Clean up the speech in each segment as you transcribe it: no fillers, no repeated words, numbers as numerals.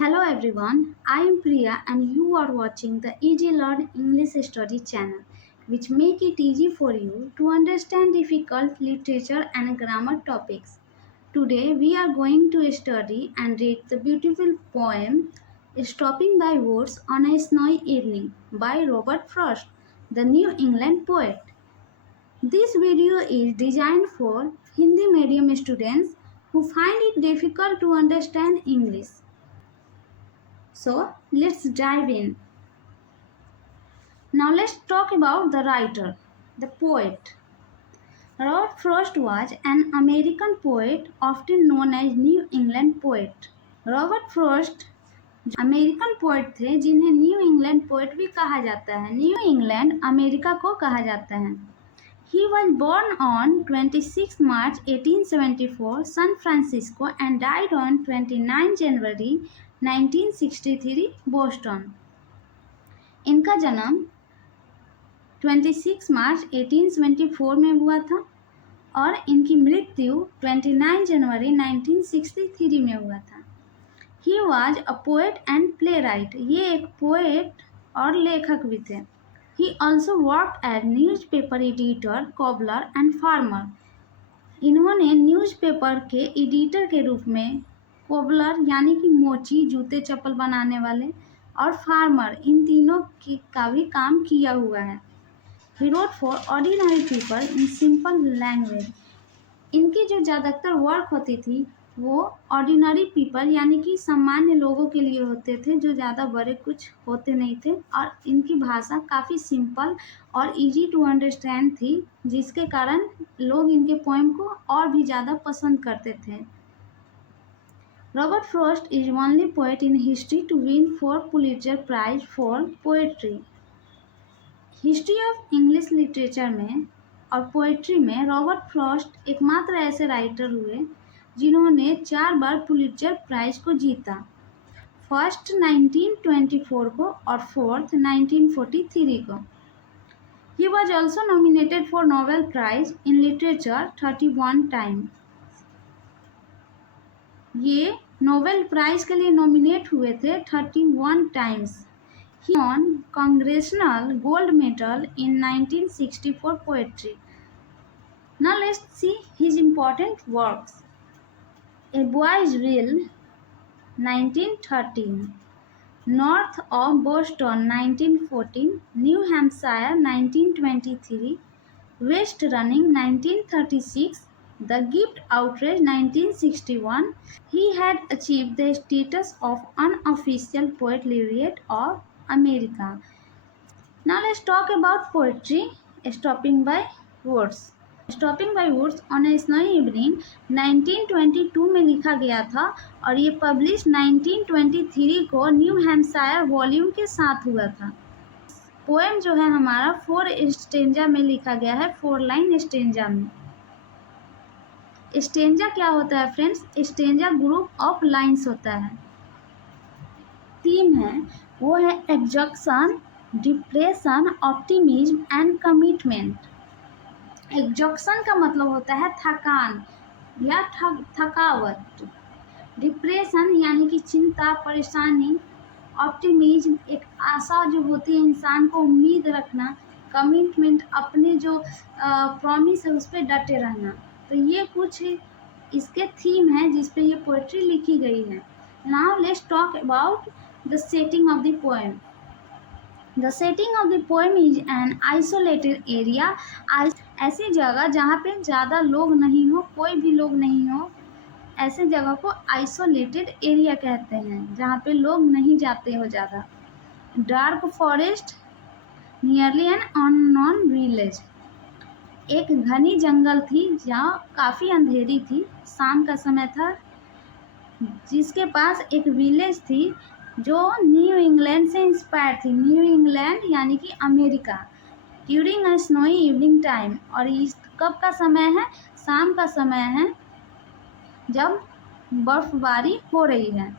Hello everyone, I am Priya and you are watching the Easy Learn English Study channel, which make it easy for you to understand difficult literature and grammar topics. Today we are going to study and read the beautiful poem Stopping by Woods on a Snowy Evening by Robert Frost, the New England poet. This video is designed for Hindi medium students who find it difficult to understand English. So let's dive in. Now let's talk about the writer, the poet. Robert Frost was an American poet often known as New England poet. Robert Frost American poet थे जिन्हें new England poet भी कहा जाता है। New England America को कहा जाता है। He was born on 26 March 1874, San Francisco, and died on 29 January 1963, Boston. इनका जन्म 26 मार्च 1874 में हुआ था और इनकी मृत्यु 29 जनवरी 1963 में हुआ था। He was a poet and playwright. ये एक पोएट और लेखक भी थे। He also worked as newspaper editor, cobbler and farmer. इन्होंने न्यूज़पेपर के एडिटर के रूप में कोबलर यानी कि मोची जूते चप्पल बनाने वाले और फार्मर इन तीनों का भी काम किया हुआ है। He wrote for ordinary people in simple language. इनकी जो ज़्यादातर वर्क होती थी वो ऑर्डिनरी पीपल यानी कि सामान्य लोगों के लिए होते थे जो ज़्यादा बड़े कुछ होते नहीं थे और इनकी भाषा काफ़ी सिंपल और इजी टू अंडरस्टैंड थी जिसके कारण लोग इनके पोएम को और भी ज़्यादा पसंद करते थे। Robert Frost is only poet in history to win 4 Pulitzer Prize for Poetry. History of English literature में और पोएट्री में रॉबर्ट फ्रॉस्ट एकमात्र ऐसे राइटर हुए जिन्होंने 4 बार पुलिट्जर प्राइज को जीता। फर्स्ट 1924 को और फोर्थ 1943 को। He was also nominated for Nobel Prize in Literature 31 times. ये नोबेल प्राइज के लिए नॉमिनेट हुए थे 31 times. He won Congressional Gold Medal in 1964 poetry. Now let's see his important works. A Boy's Will 1913, North of Boston 1914, New Hampshire 1923, West Running 1936, The Gift Outrage 1961. He had achieved the status of unofficial poet laureate of America. Now let's talk about poetry. Stopping by Woods. Stopping by Woods on a Snowy Evening 1922 में लिखा गया था और ये publish 1923 को new Hampshire volume के साथ हुआ था। पोएम जो है हमारा 4 स्टेंजा में लिखा गया है, 4 लाइन स्टेंजा में। स्टेंजा क्या होता है friends? Stanza group of lines होता है। थीम है वो है exhaustion, depression, optimism and commitment. Exhaustion का मतलब होता है थकान या थकावट। डिप्रेशन यानी कि चिंता, परेशानी। ऑप्टिमिज्म एक आशा जो होती है, इंसान को उम्मीद रखना। कमिटमेंट अपने जो प्रॉमिस है उस पर डटे रहना। तो ये कुछ इसके थीम है जिस पे ये पोएट्री लिखी गई है। Now let's talk about the setting of the poem. The setting of the poem is an isolated area. ऐसी जगह जहाँ पे ज़्यादा लोग नहीं हो, कोई भी लोग नहीं हो, ऐसे जगह को आइसोलेटेड एरिया कहते हैं जहाँ पे लोग नहीं जाते हो ज़्यादा। Dark forest nearly an unknown village. एक घनी जंगल थी जहाँ काफ़ी अंधेरी थी, शाम का समय था, जिसके पास एक विलेज थी जो न्यू इंग्लैंड से इंस्पायर थी। न्यू इंग्लैंड यानी कि America. During a snowy evening time, और इस कब का समय है? शाम का समय है जब बर्फबारी हो रही है।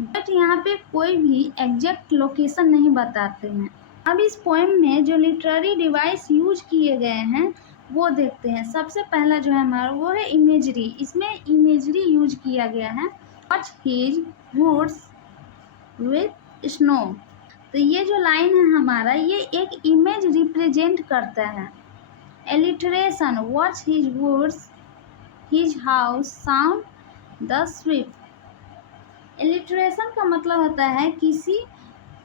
बट यहाँ पे कोई भी एग्जैक्ट लोकेशन नहीं बताते हैं। अब इस पोएम में जो लिटरेरी डिवाइस यूज किए गए हैं वो देखते हैं। सबसे पहला जो है हमारा वो है इमेजरी। इसमें इमेजरी यूज किया गया है। Watch his woods with snow. तो ये जो लाइन है हमारा, ये एक इमेज रिप्रेजेंट करता है। Alliteration, watch his woods his house sound the swift. एलिटरेशन का मतलब होता है किसी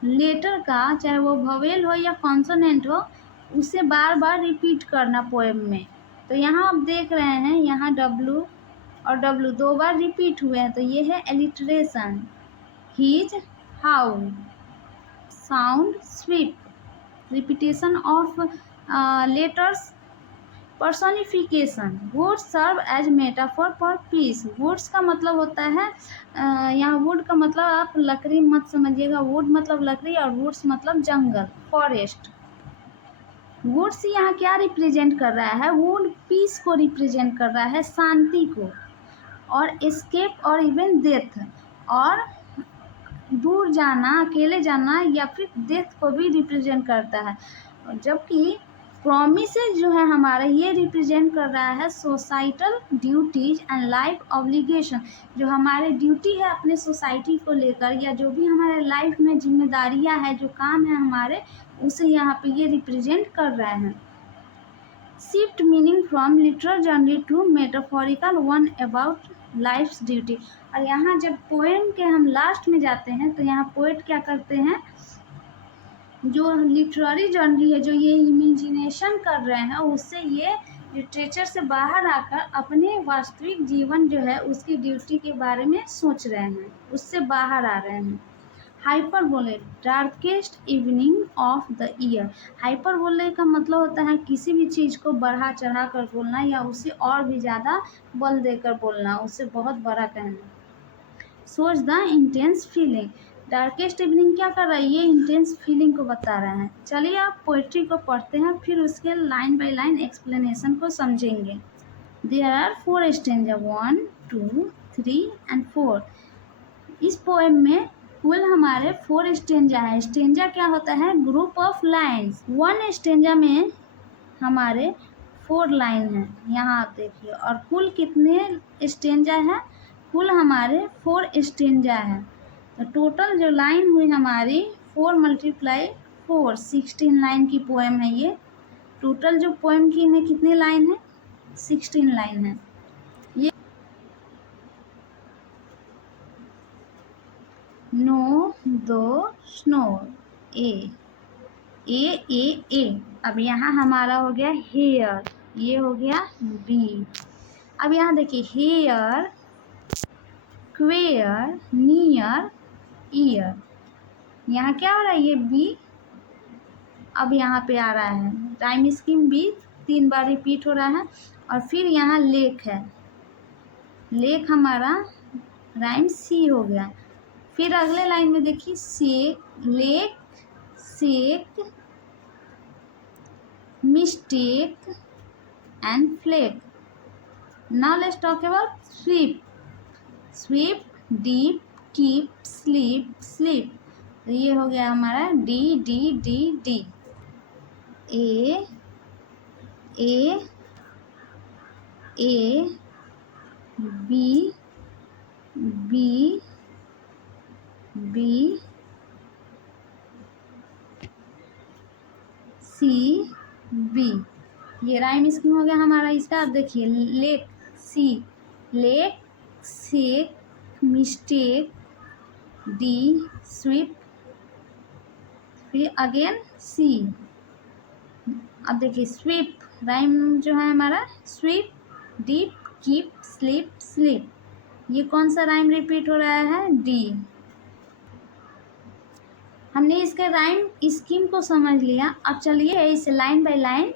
लेटर का, चाहे वो वोवेल हो या कॉन्सोनेंट हो, उसे बार बार रिपीट करना पोएम में। तो यहाँ आप देख रहे हैं, यहाँ W और W 2 बार रिपीट हुए हैं, तो ये है alliteration. His house sound sweep, repetition of letters. Personification, wood serve as metaphor for peace. Woods का मतलब होता है यहाँ वुड का मतलब आप लकड़ी मत समझिएगा, वुड मतलब लकड़ी और वुड्स मतलब जंगल, फॉरेस्ट। वुड्स यहाँ क्या रिप्रेजेंट कर रहा है? वुड पीस को रिप्रेजेंट कर रहा है, शांति को, और एस्केप और इवन डेथ, और दूर जाना, अकेले जाना या फिर डेथ को भी रिप्रेजेंट करता है। जबकि प्रॉमिसेस जो है हमारे, ये रिप्रेजेंट कर रहा है societal duties and life obligation. जो हमारे ड्यूटी है अपने सोसाइटी को लेकर, या जो भी हमारे लाइफ में जिम्मेदारियां हैं, जो काम है हमारे, उसे यहाँ पे ये रिप्रेजेंट कर रहे हैं। Shift meaning from literal journey to metaphorical one about life's duty. और यहाँ जब पोएम के हम लास्ट में जाते हैं, तो यहाँ पोएट क्या करते हैं, जो लिटरेरी जर्नी है, जो ये इमेजिनेशन कर रहे हैं, उससे ये लिटरेचर से बाहर आकर अपने वास्तविक जीवन जो है उसकी ड्यूटी के बारे में सोच रहे हैं, उससे बाहर आ रहे हैं। Hyperbole, darkest evening of the year. Hyperbole का मतलब होता है किसी भी चीज़ को बढ़ा चढ़ा कर बोलना, या उसे और भी ज़्यादा बल देकर बोलना, उसे बहुत बड़ा कहना। सोच the intense feeling, darkest evening क्या कर रहा है, ये इंटेंस फीलिंग को बता रहा है। चलिए आप पोइट्री को पढ़ते हैं, फिर उसके लाइन बाय लाइन एक्सप्लेनेशन को समझेंगे। There are 4 stanza, 1, 2, 3 and 4। इस पोएम में कुल हमारे 4 स्टेंजा है। स्टेंजा क्या होता है? Group of lines. 1 स्टेंजा में हमारे 4 लाइन हैं, यहाँ आप देखिए। और कुल कितने स्टेंजा है? कुल हमारे 4 स्टेंजा है। तो टोटल जो लाइन हुई हमारी 4 × 4, 16 लाइन की पोएम है ये। टोटल जो पोएम की में कितनी लाइन है? 16 लाइन है। ये नो दो स्नो, ए ए ए ए। अब यहाँ हमारा हो गया हेयर, ये हो गया बी। अब यहाँ देखिए, हेयर, क्वेयर, नियर, ईयर। यहाँ क्या हो रहा है? ये बी अब यहाँ पे आ रहा है। टाइम स्कीम बी 3 बार रिपीट हो रहा है। और फिर यहाँ लेक है, लेक हमारा राइम सी हो गया। फिर अगले लाइन में देखिए, shake, lake, shake, mistake and flake. Now let's talk about sweep, sweep, deep, keep, sleep, sleep. तो ये हो गया हमारा D D D D. A A A, B B B, C, B. ये राइम स्कीम हो गया हमारा इसका। अब देखिए, lake, C, lake, shake, mistake, D, sweep, फिर अगेन सी। अब देखिए, स्वीप राइम जो है हमारा, sweep, deep, keep, sleep, sleep. ये कौन सा राइम रिपीट हो रहा है? डी। हमने इसके राइम स्कीम को समझ लिया। अब चलिए इसे लाइन बाय लाइन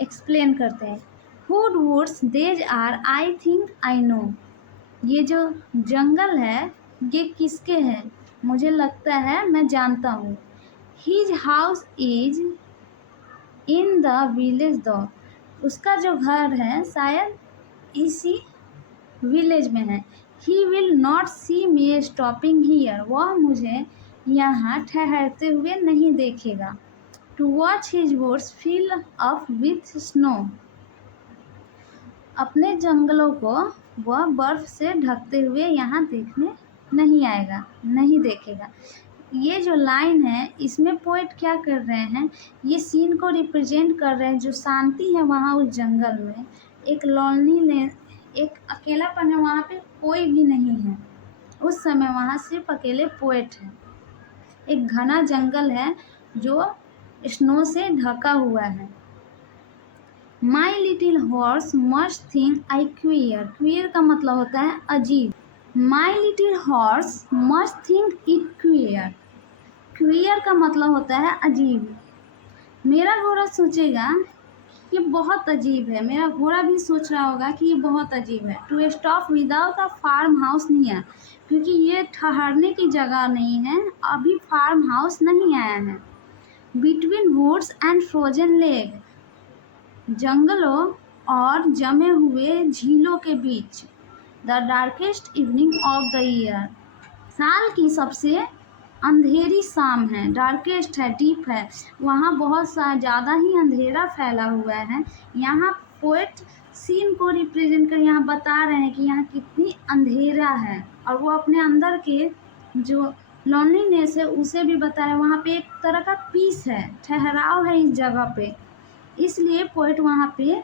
एक्सप्लेन करते हैं। Whose woods these are, I think I know. ये जो जंगल है ये किसके हैं? मुझे लगता है मैं जानता हूँ। His house is in the village the, उसका जो घर है शायद इसी विलेज में है। He will not see me stopping here, वह मुझे यहाँ ठहरते हुए नहीं देखेगा। To watch his woods fill up with snow, अपने जंगलों को वह बर्फ से ढकते हुए यहाँ देखने नहीं आएगा, नहीं देखेगा। ये जो लाइन है इसमें पोएट क्या कर रहे हैं, ये सीन को रिप्रेजेंट कर रहे हैं, जो शांति है वहाँ उस जंगल में, एक लोनलीनेस, एक अकेलापन है, वहाँ पे कोई भी नहीं है उस समय, वहाँ सिर्फ अकेले पोएट हैं। एक घना जंगल है जो स्नो से ढका हुआ है। My little horse must think I queer, queer का मतलब होता है अजीब। My little horse must think it queer, queer का मतलब होता है अजीब। मेरा घोड़ा सोचेगा ये बहुत अजीब है, मेरा घोड़ा भी सोच रहा होगा कि ये बहुत अजीब है। To stop without a farmhouse near, क्योंकि ये ठहरने की जगह नहीं है, अभी फार्म हाउस नहीं आया है। Between woods and frozen lake, जंगलों और जमे हुए झीलों के बीच। The darkest evening of the year, साल की सबसे अंधेरी शाम है। डार्केस्ट है, डीप है, वहाँ बहुत सा ज़्यादा ही अंधेरा फैला हुआ है। यहाँ पोएट सीन को रिप्रेजेंट कर यहाँ बता रहे हैं कि यहाँ कितनी अंधेरा है, और वो अपने अंदर के जो लोनलीनेस है उसे भी बता रहे हैं। वहाँ पे एक तरह का पीस है, ठहराव है इस जगह पे, इसलिए पोएट वहाँ पे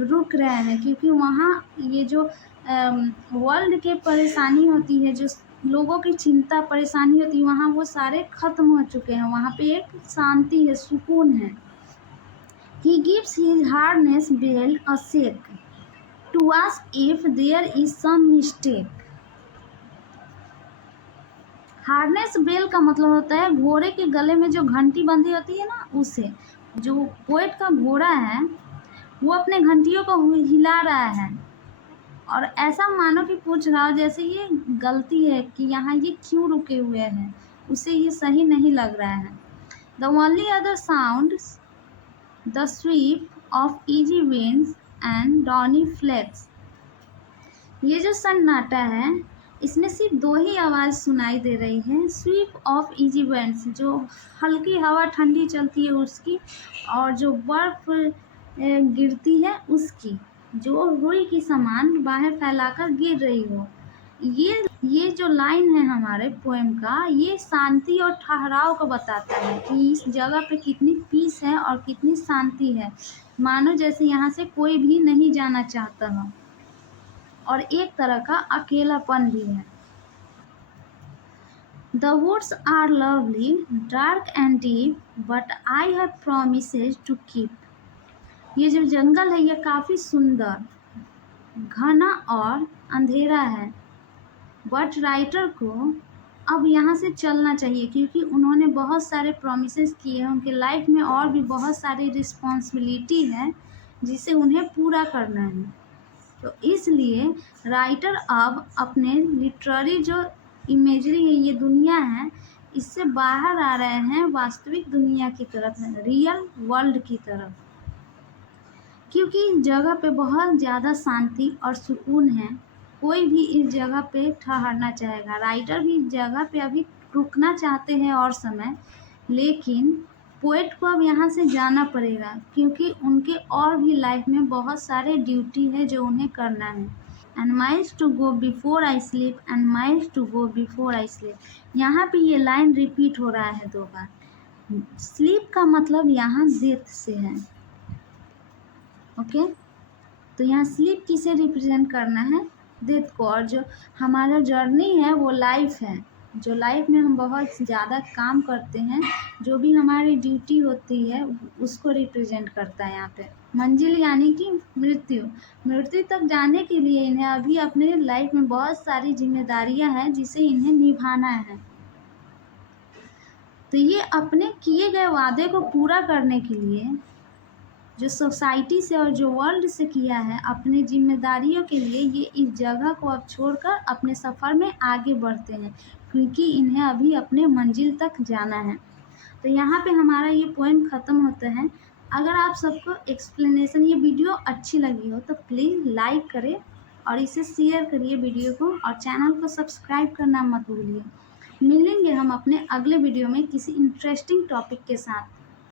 रुक रहे हैं, क्योंकि वहाँ ये जो वर्ल्ड के परेशानी होती है, जो लोगों की चिंता परेशानी होती है, वहाँ वो सारे खत्म हो चुके हैं, वहाँ पे एक शांति है, सुकून है। He gives his harness bell a shake to ask if there is some mistake. Harness bell का मतलब होता है घोड़े के गले में जो घंटी बंधी होती है ना, उसे। जो पोएट का घोड़ा है वो अपने घंटियों को हिला रहा है, और ऐसा मानो कि पूछ रहा हो जैसे ये गलती है कि यहाँ ये क्यों रुके हुए हैं, उसे ये सही नहीं लग रहा है। The only other sound the sweep of easy winds and downy flakes, ये जो सन्नाटा है इसमें सिर्फ दो ही आवाज़ सुनाई दे रही है। स्वीप ऑफ इजी विंड्स, जो हल्की हवा ठंडी चलती है उसकी, और जो बर्फ़ गिरती है उसकी, जो रुई की समान बाहें फैलाकर गिर रही हो। ये जो लाइन है हमारे पोएम का, ये शांति और ठहराव को बताता है कि इस जगह पे कितनी पीस है और कितनी शांति है, मानो जैसे यहाँ से कोई भी नहीं जाना चाहता हो, और एक तरह का अकेलापन भी है। The woods are lovely, dark and deep, but I have promises to keep. ये जो जंगल है ये काफ़ी सुंदर, घना और अंधेरा है, बट राइटर को अब यहाँ से चलना चाहिए, क्योंकि उन्होंने बहुत सारे प्रॉमिसेस किए हैं, उनके लाइफ में और भी बहुत सारी रिस्पॉन्सिबिलिटी है जिसे उन्हें पूरा करना है। तो इसलिए राइटर अब अपने लिटरेरी जो इमेजरी है, ये दुनिया है, इससे बाहर आ रहे हैं वास्तविक दुनिया की तरफ, रियल वर्ल्ड की तरफ, क्योंकि इस जगह पे बहुत ज़्यादा शांति और सुकून है। कोई भी इस जगह पे ठहरना चाहेगा, राइटर भी इस जगह पे अभी रुकना चाहते हैं और समय, लेकिन पोएट को अब यहाँ से जाना पड़ेगा, क्योंकि उनके और भी लाइफ में बहुत सारे ड्यूटी है जो उन्हें करना है। And miles to go before I sleep, and miles to go before I sleep, यहाँ पे ये लाइन रिपीट हो रहा है 2 बार। स्लीप का मतलब यहाँ डेथ से है, ओके। तो यहाँ स्लीप किसे रिप्रेजेंट करना है, डेथ को, और जो हमारा जर्नी है वो लाइफ है, जो लाइफ में हम बहुत ज़्यादा काम करते हैं, जो भी हमारी ड्यूटी होती है उसको रिप्रेजेंट करता है यहाँ पे। मंजिल यानी कि मृत्यु, मृत्यु तक जाने के लिए इन्हें अभी अपने लाइफ में बहुत सारी जिम्मेदारियां हैं जिसे इन्हें निभाना है। तो ये अपने किए गए वादे को पूरा करने के लिए जो सोसाइटी से और जो वर्ल्ड से किया है, अपने जिम्मेदारियों के लिए ये इस जगह को अब छोड़कर अपने सफ़र में आगे बढ़ते हैं, क्योंकि इन्हें अभी अपने मंजिल तक जाना है। तो यहाँ पे हमारा ये पोएम ख़त्म होता है। अगर आप सबको एक्सप्लेनेशन, ये वीडियो अच्छी लगी हो तो प्लीज़ लाइक करें और इसे शेयर करिए वीडियो को, और चैनल को सब्सक्राइब करना मत भूलिए। मिलेंगे हम अपने अगले वीडियो में किसी इंटरेस्टिंग टॉपिक के साथ।